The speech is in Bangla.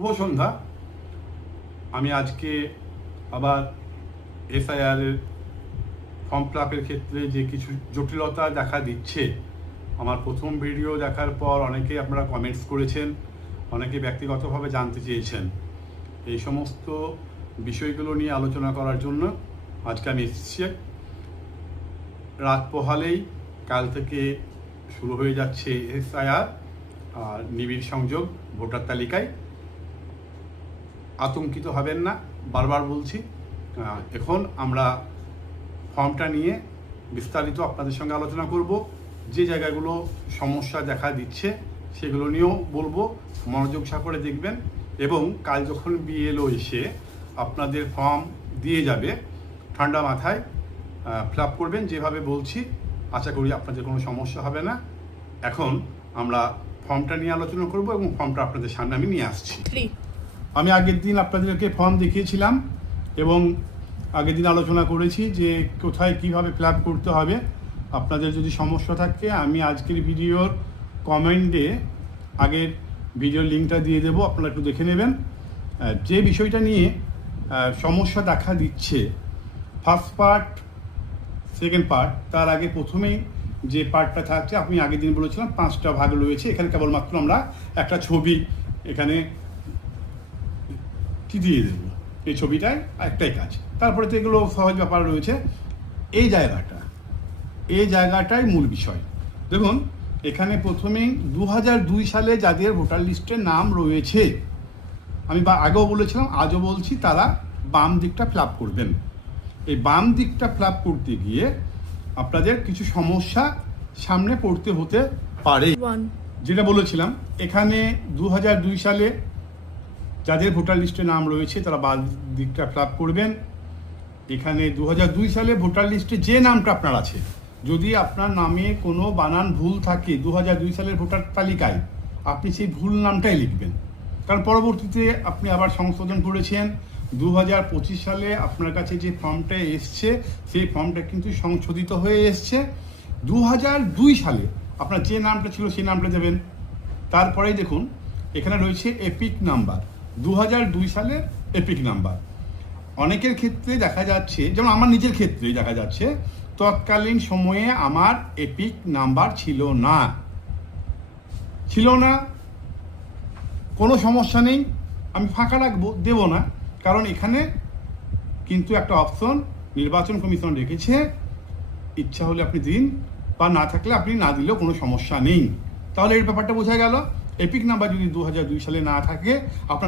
শুভ সন্ধ্যা। আমি আজকে আবার এসআইআর এর ফর্ম ফিল আপের ক্ষেত্রে যে কিছু জটিলতা দেখা দিচ্ছে, আমার প্রথম ভিডিও দেখার পর অনেকে আপনারা কমেন্টস করেছেন, অনেকে ব্যক্তিগতভাবে জানতে চেয়েছেন। এই সমস্ত বিষয়গুলো নিয়ে আলোচনা করার জন্য আজকে আমি এসেছি। রাত পোহালেই কাল থেকে শুরু হয়ে যাচ্ছে এসআইআর আর নিবিড় সংযোগ ভোটার তালিকায়। আতঙ্কিত হবেন না, বারবার বলছি। এখন আমরা ফর্মটা নিয়ে বিস্তারিত আপনাদের সঙ্গে আলোচনা করব। যে জায়গাগুলো সমস্যা দেখা দিচ্ছে সেগুলো নিয়েও বলবো, মনোযোগ সহকারে দেখবেন। এবং কাল যখন বিএলও এসে আপনাদের ফর্ম দিয়ে যাবে, ঠান্ডা মাথায় ফিল আপ করবেন যেভাবে বলছি। আশা করি আপনাদের কোনো সমস্যা হবে না। এখন আমরা ফর্মটা নিয়ে আলোচনা করব এবং ফর্মটা আপনাদের সামনে আমি নিয়ে আসছি। আমি আগের দিন আপনাদেরকে ফর্ম দেখিয়েছিলাম এবং আগের দিন আলোচনা করেছি যে কোথায় কিভাবে ফিল আপ করতে হবে। আপনাদের যদি সমস্যা থাকে আমি আজকের ভিডিওর কমেন্টে আগের ভিডিওর লিঙ্কটা দিয়ে দেবো, আপনারা একটু দেখে নেবেন। যে বিষয়টা নিয়ে সমস্যা দেখা দিচ্ছে, ফার্স্ট পার্ট, সেকেন্ড পার্ট, তার আগে প্রথমেই যে পার্টটা থাকছে, আপনি আগের দিন বলেছিলাম 5টা ভাগ রয়েছে। এখানে কেবলমাত্র আমরা একটা ছবি এখানে কি দিয়ে দেবো, এই ছবিটায় একটাই কাজ। তারপরে তো এগুলো সহজ ব্যাপার রয়েছে। এই জায়গাটাই মূল বিষয়। দেখুন, এখানে প্রথমেই 2002 সালে যাদের ভোটার লিস্টে নাম রয়েছে, আমি আগেও বলেছিলাম, আজও বলছি, তারা বাম দিকটা ফিল আপ করবেন। এই বাম দিকটা ফিল আপ করতে গিয়ে আপনাদের কিছু সমস্যা সামনে পড়তে হতে পারে। যেটা বলেছিলাম, এখানে 2002 সালে যাদের ভোটার লিস্টে নাম রয়েছে তারা বাম দিকটা ফিল আপ করবেন। এখানে 2002 সালে ভোটার লিস্টে যে নামটা আপনার আছে, যদি আপনার নামে কোনো বানান ভুল থাকে 2002 সালের ভোটার তালিকায়, আপনি সেই ভুল নামটাই লিখবেন। কারণ পরবর্তীতে আপনি আবার সংশোধন করেছেন। 2025 সালে আপনার কাছে যে ফর্মটা এসছে সেই ফর্মটা কিন্তু সংশোধিত হয়ে এসছে। 2002 সালে আপনার যে নামটা ছিল সেই নামটা দেবেন। তারপরেই দেখুন এখানে রয়েছে এপিক নাম্বার, 2002 সালের এপিক নাম্বার। অনেকের ক্ষেত্রে দেখা যাচ্ছে, যেমন আমার নিজের ক্ষেত্রে দেখা যাচ্ছে, তৎকালীন সময়ে আমার এপিক নাম্বার ছিল না। কোনো সমস্যা নেই, আমি ফাঁকা রাখবো, দেবো না। কারণ এখানে কিন্তু একটা অপশন নির্বাচন কমিশন রেখেছে, ইচ্ছা হলে আপনি দিন, বা না থাকলে আপনি না দিলেও কোনো সমস্যা নেই। তাহলে এই ব্যাপারটা বোঝা গেল। এপিক নাম্বার যদি 2002 সালে না থাকে, আপনার